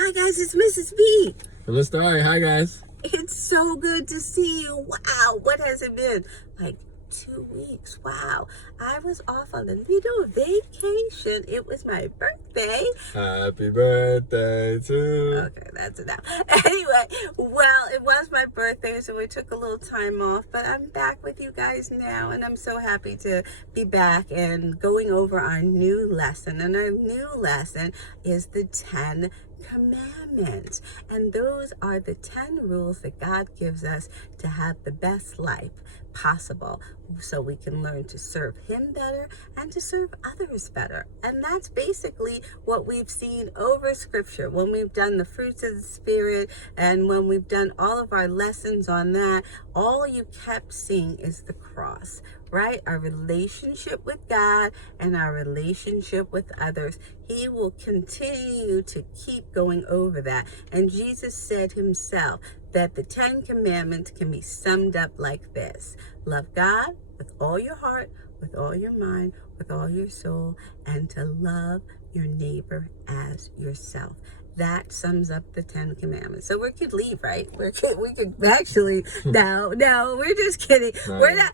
Hi guys, it's Mrs. B. And Mr. I. Hi guys. It's so good to see you. Wow, what has it been? Like 2 weeks. Wow. I was off on a little vacation. It was my birthday. Happy birthday to. Okay, that's enough. Anyway, well, it was my birthday, so we took a little time off, but I'm back with you guys now, and I'm so happy to be back and going over our new lesson. And our new lesson is the 10 Commandments. And those are the 10 rules that God gives us to have the best life possible, so we can learn to serve Him better and to serve others better. And that's basically what we've seen over Scripture when we've done the fruits of the Spirit, and when we've done all of our lessons on that. All you kept seeing is the cross, right? Our relationship with God and our relationship with others. He will continue to keep going over that. And Jesus said Himself that the 10 Commandments can be summed up like this: love God with all your heart, with all your mind, with all your soul, and to love your neighbor as yourself. That sums up the 10 Commandments. So we could leave, right? We could actually, no, we're just kidding. No. We're not,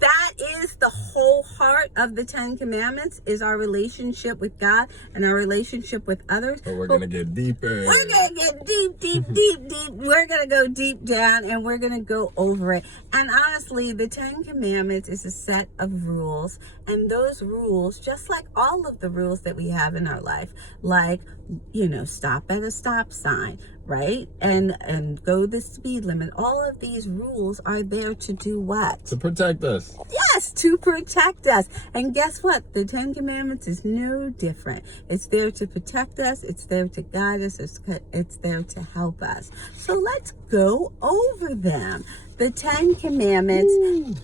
that is the whole heart of the 10 Commandments, is our relationship with God and our relationship with others. But we're going to get deeper. We're going to get deep. We're going to go deep down, and we're going to go over it. And honestly, the 10 Commandments is a set of rules. And those rules, just like all of the rules that we have in our life, like, stop at a stop sign, right? And go the speed limit. All of these rules are there to do what? To protect us. Yes, to protect us. And guess what? The 10 Commandments is no different. It's there to protect us. It's there to guide us. It's there to help us. So let's go over them. The 10 Commandments,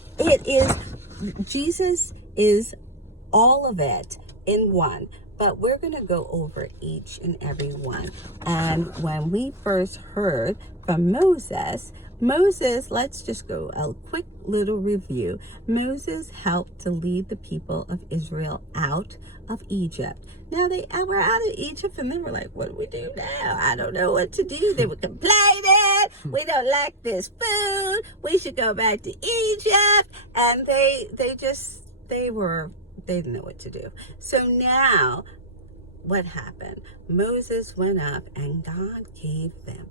Jesus is all of it in one. But we're going to go over each and every one. And when we first heard from Moses, let's just go a quick little review. Moses helped to lead the people of Israel out of Egypt. Now they were out of Egypt, and they were like, what do we do now? I don't know what to do. They were complaining. We don't like this food. We should go back to Egypt. And they didn't know what to do. So now, what happened? Moses went up, and God gave them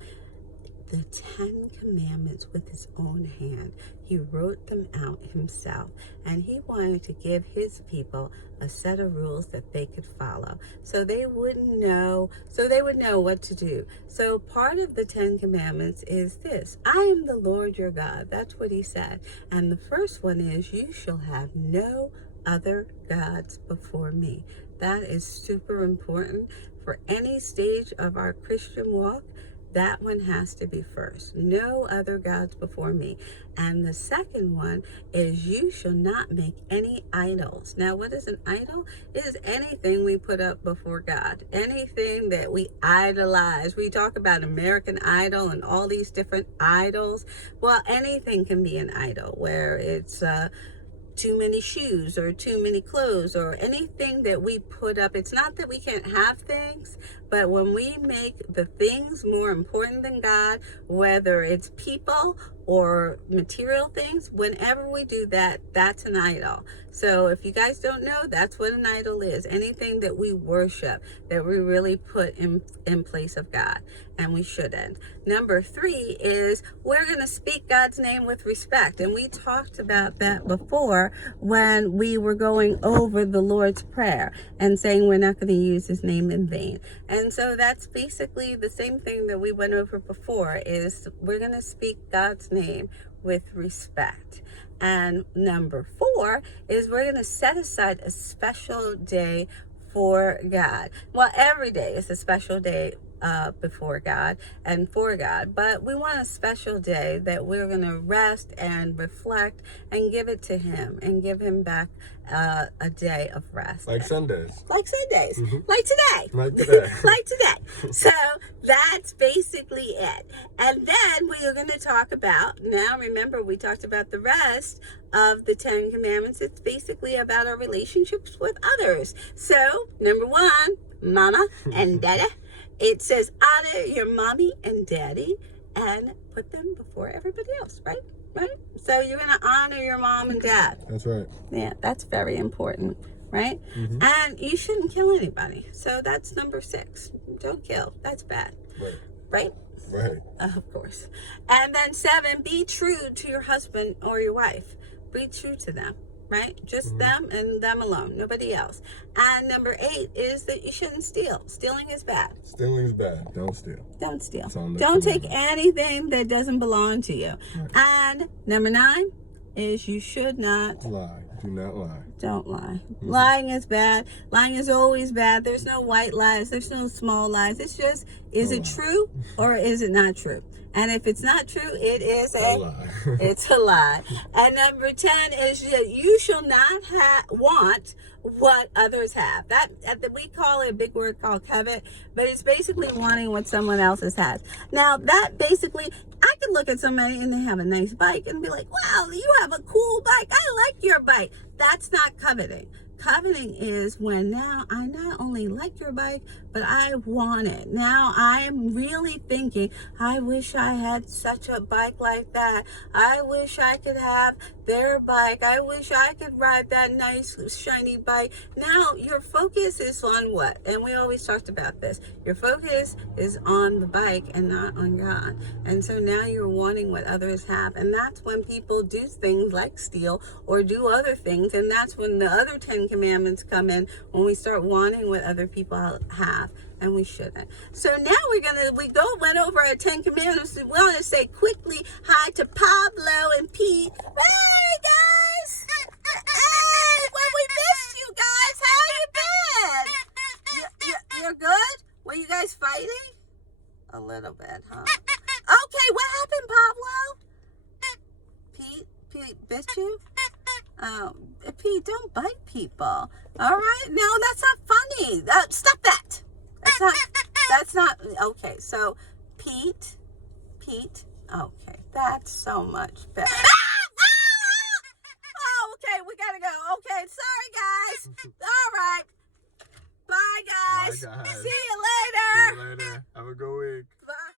the 10 Commandments with His own hand. He wrote them out Himself, and He wanted to give His people a set of rules that they could follow, so they would know what to do. So part of the 10 Commandments is this: I am the Lord your God. That's what He said. And the first one is, you shall have no other gods before me. That is super important for any stage of our Christian walk. That one has to be first. No other gods before me. And the second one is, you shall not make any idols. Now, what is an idol? It is anything we put up before God. Anything that we idolize. We talk about American Idol and all these different idols. Well, anything can be an idol, where it's too many shoes or too many clothes or anything that we put up. It's not that we can't have things, but when we make the things more important than God, whether it's people or material things, whenever we do that, that's an idol. So if you guys don't know, that's what an idol is. Anything that we worship, that we really put in place of God, and we shouldn't. Number 3 is, we're going to speak God's name with respect. And we talked about that before when we were going over the Lord's Prayer and saying we're not going to use His name in vain. And so that's basically the same thing that we went over before, is we're going to speak God's name with respect. And number 4 is, we're going to set aside a special day for God. Well, every day is a special day before God and for God, but we want a special day that we're going to rest and reflect and give it to Him and give Him back a day of rest. Like Sundays. Mm-hmm. Like today. Like today. So that's basically it. And then we are going to talk about, now remember, we talked about the rest of the 10 Commandments. It's basically about our relationships with others. So, number 1, Mama and Dada. it says honor your mommy and daddy and put them before everybody else, right? Right? So you're going to honor your mom and dad. That's right. Yeah, that's very important, right? Mm-hmm. And you shouldn't kill anybody. So that's number 6. Don't kill. That's bad. Right. Right? Right. Of course. And then 7, be true to your husband or your wife. Be true to them, right? Just them and them alone, nobody else. And number 8 is that you shouldn't steal. Stealing is bad. Stealing is bad. Don't steal. Don't steal. It's on the Don't take commandment. anything that doesn't belong to you. Right. And number 9 is you should not Lie. Do not lie. Don't lie. Lying is bad. Lying is always bad. There's no white lies. There's no small lies. It's just, is it true or is it not true? And if it's not true, it is A lie. it's a lie. And number 10 is that you shall not want what others have. That we call it a big word called covet, but it's basically wanting what someone else has. Now that basically, I could look at somebody and they have a nice bike and be like, wow, you have a cool bike. I like your bike. That's not coveting. Coveting is when now I not only like your bike, but I want it. Now I'm really thinking, I wish I had such a bike like that. I wish I could have their bike. I wish I could ride that nice shiny bike. Now your focus is on what? And we always talked about this. Your focus is on the bike and not on God. And so now you're wanting what others have. And that's when people do things like steal or do other things. And that's when the other 10 commandments come in, when we start wanting what other people have, and we shouldn't. So now went over our 10 commandments. We want to say quickly hi to Pablo and Pete. Hey guys! Hey, well, we missed you guys. How you been? You're good? Were you guys fighting? A little bit, huh? Okay, what happened, Pablo? Pete bit you? Pete, don't bite people. All right? No, that's not funny. Stop that. That's not, okay. So, Pete, okay. That's so much better.